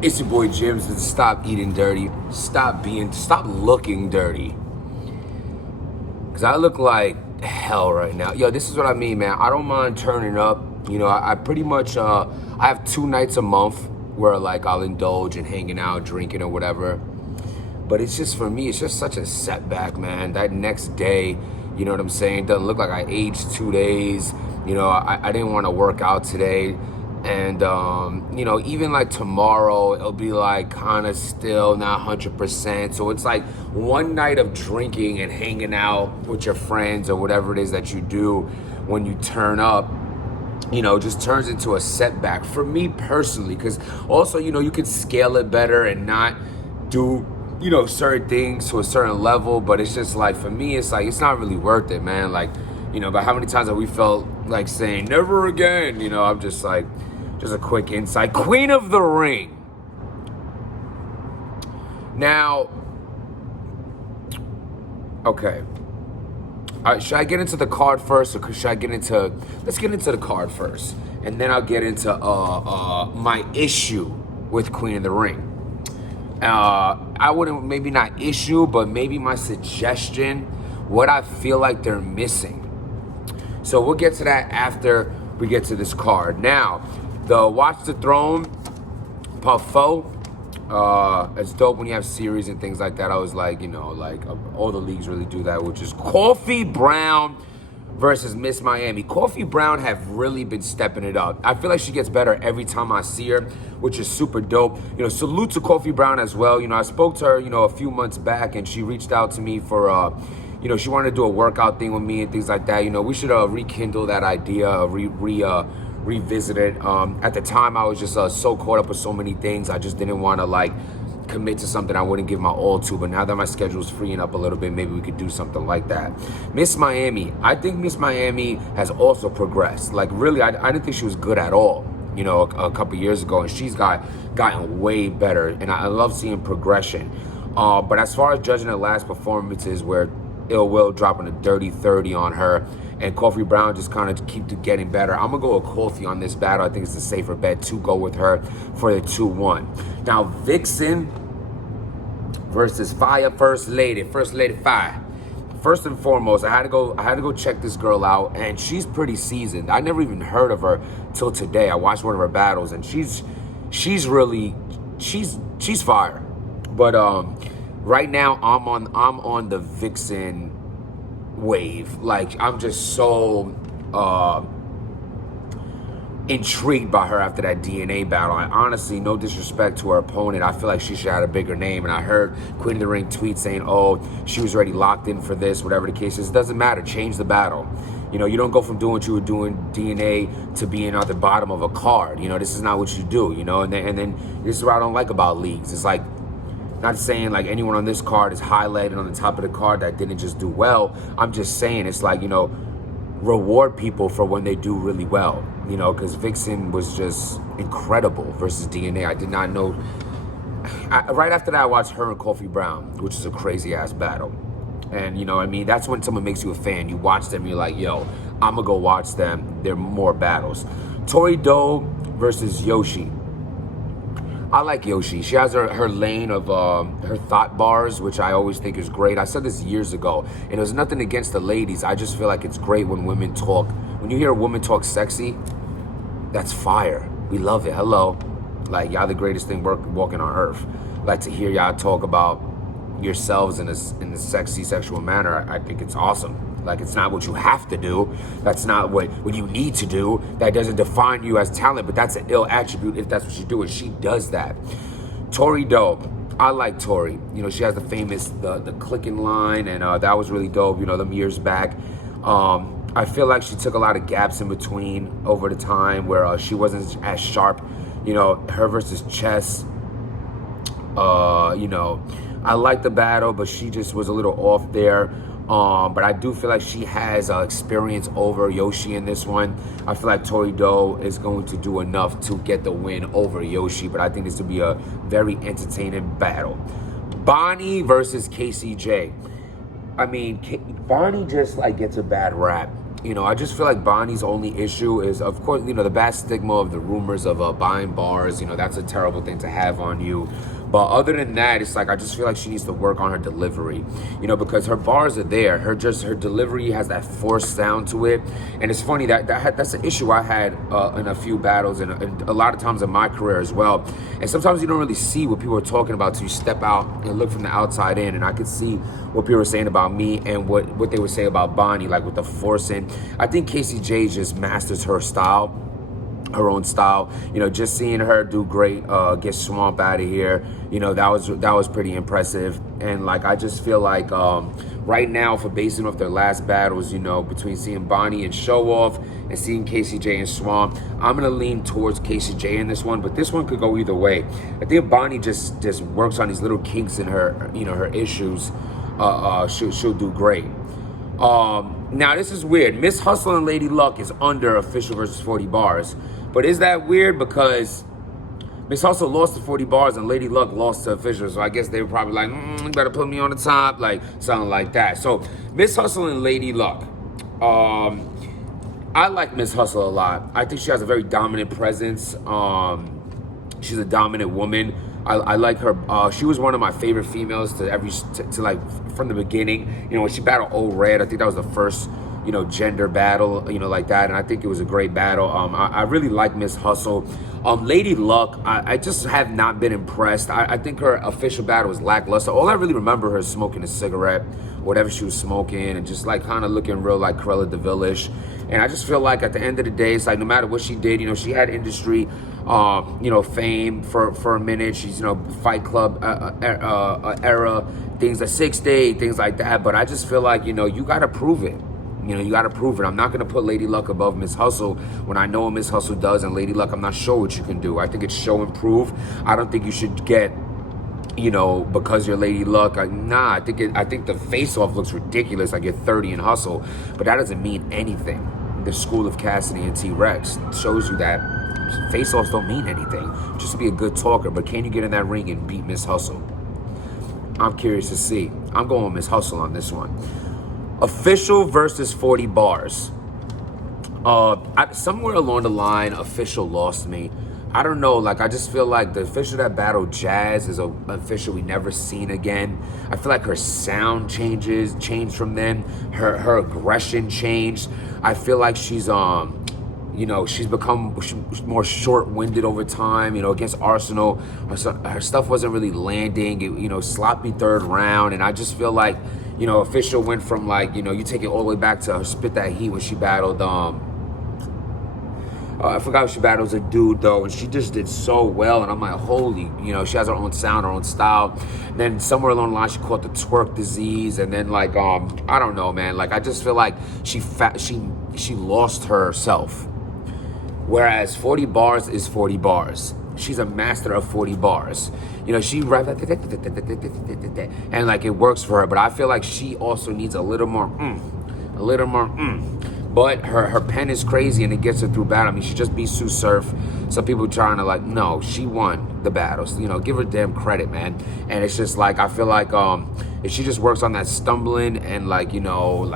It's your boy Jims. Stop eating dirty. Stop looking dirty. Cause I look like hell right now. Yo, this is what I mean, man. I don't mind turning up. You know, I pretty much, I have 2 nights a month where like I'll indulge in hanging out, drinking or whatever. But it's just, for me, it's just such a setback, man. That next day, you know what I'm saying? Doesn't look like I aged 2 days. You know, I didn't want to work out today. And, you know, even like tomorrow, it'll be like kind of still not 100%. So it's like one night of drinking and hanging out with your friends or whatever it is that you do when you turn up, you know, just turns into a setback for me personally. Because also, you know, you can scale it better and not do, you know, certain things to a certain level. But it's just like, for me, it's like, it's not really worth it, man. Like, you know, but how many times have we felt like saying never again? You know, I'm just like, just a quick insight. Queen of the Ring. Now, okay. All right, should I get into the card first, or should I get into? Let's get into the card first, and then I'll get into my issue with Queen of the Ring. I wouldn't, maybe not issue, but maybe my suggestion, what I feel like they're missing. So we'll get to that after we get to this card. Now, the Watch the Throne Part 4, it's dope when you have series and things like that. I was like, you know, like all the leagues really do that, which is Coffee Brown versus Miss Miami. Coffee Brown have really been stepping it up. I feel like she gets better every time I see her, which is super dope. You know, salute to Coffee Brown as well. You know, I spoke to her, you know, a few months back, and she reached out to me for, you know, she wanted to do a workout thing with me and things like that. You know, we should rekindle that idea, revisit it. At the time, I was just so caught up with so many things. I just didn't want to like commit to something I wouldn't give my all to. But now that my schedule's freeing up a little bit, maybe we could do something like that. Miss Miami, I think Miss Miami has also progressed. Like really, I didn't think she was good at all, you know, a couple years ago, and she's gotten way better, and I love seeing progression. But as far as judging her last performances, where Ill Will dropping a dirty 30 on her, and Coffee Brown just kind of keep getting better, I'm going to go with Coffee on this battle. I think it's a safer bet to go with her for the 2-1. Now, Vixen versus Fire First Lady Fire. First and foremost, I had to go check this girl out, and she's pretty seasoned. I never even heard of her till today. I watched one of her battles, and she's fire. But right now, I'm on the Vixen wave. Like, I'm just so intrigued by her after that DNA battle. I honestly, no disrespect to her opponent, I feel like she should have had a bigger name. And I heard Queen of the Ring tweet saying, oh, she was already locked in for this, whatever the case is. It doesn't matter. Change the battle. You know, you don't go from doing what you were doing DNA to being at the bottom of a card. You know, this is not what you do, you know. And then this is what I don't like about leagues. It's like, not saying like anyone on this card is highlighted on the top of the card that didn't just do well. I'm just saying it's like, you know, reward people for when they do really well, you know, because Vixen was just incredible versus DNA. I did not know. Right after that, I watched her and Coffee Brown, which is a crazy ass battle. And, you know, I mean, that's when someone makes you a fan. You watch them, you're like, yo, I'm going to go watch them. There are more battles. Tori Doe versus Yoshi. I like Yoshi. She has her lane of her thought bars, which I always think is great. I said this years ago, and it was nothing against the ladies. I just feel like it's great when women talk. When you hear a woman talk sexy, that's fire. We love it. Hello. Like, y'all the greatest thing walking on earth. Like, to hear y'all talk about yourselves in a sexy, sexual manner, I think it's awesome. Like, it's not what you have to do. That's not what you need to do. That doesn't define you as talent, but that's an ill attribute if that's what you do, and she does that. Tori Doe. I like Tori. You know, she has the famous, the clicking line, and that was really dope, you know, them years back. I feel like she took a lot of gaps in between over the time where she wasn't as sharp. You know, her versus Chess, you know, I like the battle, but she just was a little off there. But I do feel like she has experience over Yoshi in this one. I feel like Tori Doe is going to do enough to get the win over Yoshi, but I think this will be a very entertaining battle. Bonnie versus KCJ. I mean, Bonnie just like gets a bad rap. You know, I just feel like Bonnie's only issue is, of course, you know, the bad stigma of the rumors of buying bars. You know, that's a terrible thing to have on you. But other than that, it's like I just feel like she needs to work on her delivery, you know, because her bars are there. Her delivery has that forced sound to it, and it's funny that's an issue I had in a few battles and a lot of times in my career as well. And sometimes you don't really see what people are talking about till you step out and look from the outside in. And I could see what people were saying about me and what they would say about Bonnie, like with the forcing. I think Casey J just masters her style. Her own style, you know, just seeing her do great, get Swamp out of here, you know, that was pretty impressive. And like I just feel like right now, for basing off their last battles, you know, between seeing Bonnie and Show Off and seeing Casey J and Swamp, I'm gonna lean towards Casey J in this one, but this one could go either way. I think Bonnie just works on these little kinks in her, you know, her issues. She'll do great. Now this is weird. Miss Hustle and Lady Luck is under Official versus 40 Bars. But is that weird? Because Miss Hustle lost to 40 Bars and Lady Luck lost to Official. So I guess they were probably like, you better put me on the top, like something like that. So Miss Hustle and Lady Luck. I like Miss Hustle a lot. I think she has a very dominant presence. She's a dominant woman. I like her. She was one of my favorite females to like from the beginning. You know, when she battled Old Red, I think that was the first, you know, gender battle, you know, like that. And I think it was a great battle. I really like Miss Hustle. Lady Luck, I just have not been impressed. I think her official battle was lackluster. All I really remember her smoking a cigarette, whatever she was smoking, and just like kind of looking real like Cruella de Vil-ish. And I just feel like at the end of the day, it's like no matter what she did, you know, she had industry, you know, fame for a minute. She's, you know, Fight Club era, things like 6 Day, things like that. But I just feel like, you know, you got to prove it. You know, you got to prove it. I'm not going to put Lady Luck above Miss Hustle when I know what Miss Hustle does, and Lady Luck, I'm not sure what you can do. I think it's show and prove. I don't think you should get, you know, because you're Lady Luck. I think the face-off looks ridiculous. I get 30 in Hustle, but that doesn't mean anything. The School of Cassidy and T-Rex shows you that face-offs don't mean anything. Just to be a good talker, but can you get in that ring and beat Miss Hustle? I'm curious to see. I'm going with Miss Hustle on this one. Official versus 40 Bars. Somewhere along the line, Official lost me. I don't know, like I just feel like the Official that battled Jazz is an Official we never seen again. I feel like her sound changed from then. Her aggression changed. I feel like she's you know, she's become more short-winded over time. You know, against Arsenal, her stuff wasn't really landing. You know, sloppy third round, and I just feel like, you know, Official went from like, you know, you take it all the way back to her Spit That Heat when she battled I forgot what she battled a dude though, and she just did so well, and I'm like, holy, you know, she has her own sound, her own style. And then somewhere along the line, she caught the twerk disease, and then like, I don't know, man. Like I just feel like she lost herself. Whereas 40 Bars is 40 Bars. She's a master of 40 bars. You know, she rap and like it works for her. But I feel like she also needs a little more But her pen is crazy and it gets her through battle. I mean, she just beat Sue Surf. Some people trying to like, no, she won the battles. You know, give her damn credit, man. And it's just like, I feel like if she just works on that stumbling and like, you know,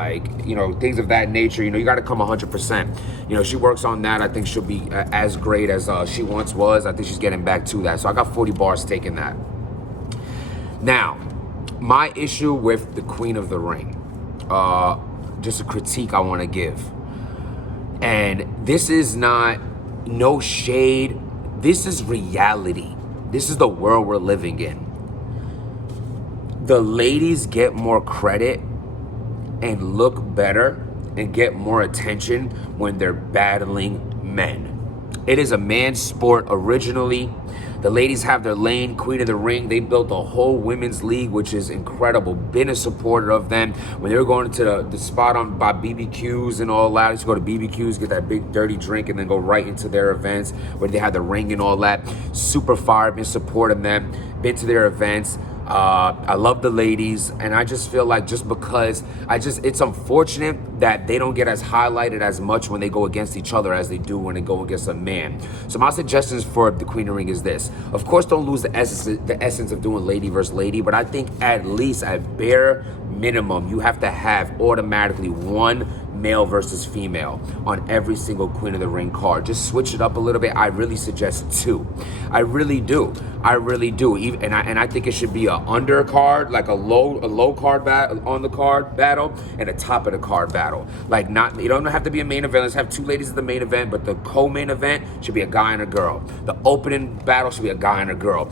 things of that nature, you know, you got to come 100%. You know, she works on that. I think she'll be as great as she once was. I think she's getting back to that. So I got 40 Bars taking that. Now, my issue with the Queen of the Ring. Just a critique I want to give. And this is not no shade. This is reality. This is the world we're living in. The ladies get more credit and look better and get more attention when they're battling men. It is a man's sport originally. The ladies have their lane, Queen of the Ring. They built a whole women's league, which is incredible. Been a supporter of them. When they were going to the spot by BBQs and all that, I used to go to BBQs, get that big dirty drink, and then go right into their events where they had the ring and all that. Super fire, been supporting them, been to their events. I love the ladies, and I just feel like just because it's unfortunate that they don't get as highlighted as much when they go against each other as they do when they go against a man. So my suggestions for the Queen of the Ring is this. Of course, don't lose the essence of doing lady versus lady, but I think at least at bare minimum, you have to have automatically one male versus female on every single Queen of the Ring card. Just switch it up a little bit. I really suggest 2. I really do. I really do. And I think it should be a undercard, like a low card on the card battle, and a top of the card battle. Like, not, you don't have to be a main event. Let's have 2 ladies at the main event, but the co-main event should be a guy and a girl. The opening battle should be a guy and a girl.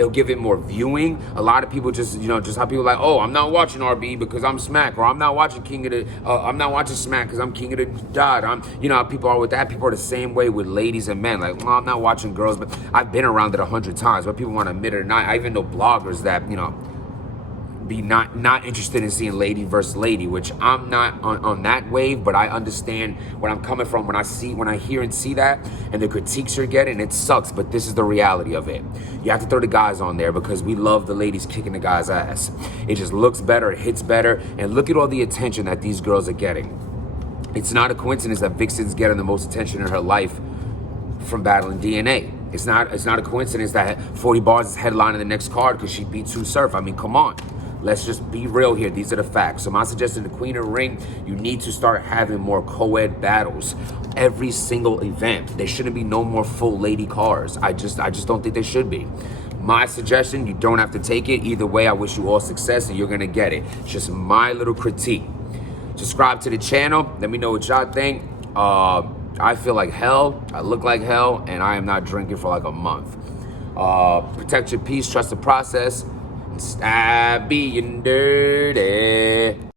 It'll give it more viewing. A lot of people just how people like, oh, I'm not watching RB because I'm Smack, or I'm not watching I'm not watching Smack because I'm King of the Dot. How people are with that. People are the same way with ladies and men. Like, well, I'm not watching girls, but I've been around it 100 times. Whether people want to admit it or not. I even know bloggers that, be not interested in seeing lady versus lady, which I'm not on that wave, but I understand where I'm coming from when I hear and see that, and the critiques you're getting. It sucks, but this is the reality of it. You have to throw the guys on there because we love the ladies kicking the guys' ass. It just looks better, it hits better, and look at all the attention that these girls are getting. It's not a coincidence that Vixen's getting the most attention in her life from battling DNA. It's not a coincidence that 40 Bars is headlining the next card because she beat Sue Surf. I mean, come on. Let's just be real here. These are the facts. So my suggestion to Queen of the Ring, you need to start having more co-ed battles every single event. There shouldn't be no more full lady cards. I just don't think there should be. My suggestion, you don't have to take it. Either way, I wish you all success and you're gonna get it. It's just my little critique. Subscribe to the channel. Let me know what y'all think. I feel like hell. I look like hell, and I am not drinking for like a month. Protect your peace, trust the process. Stop being dirty.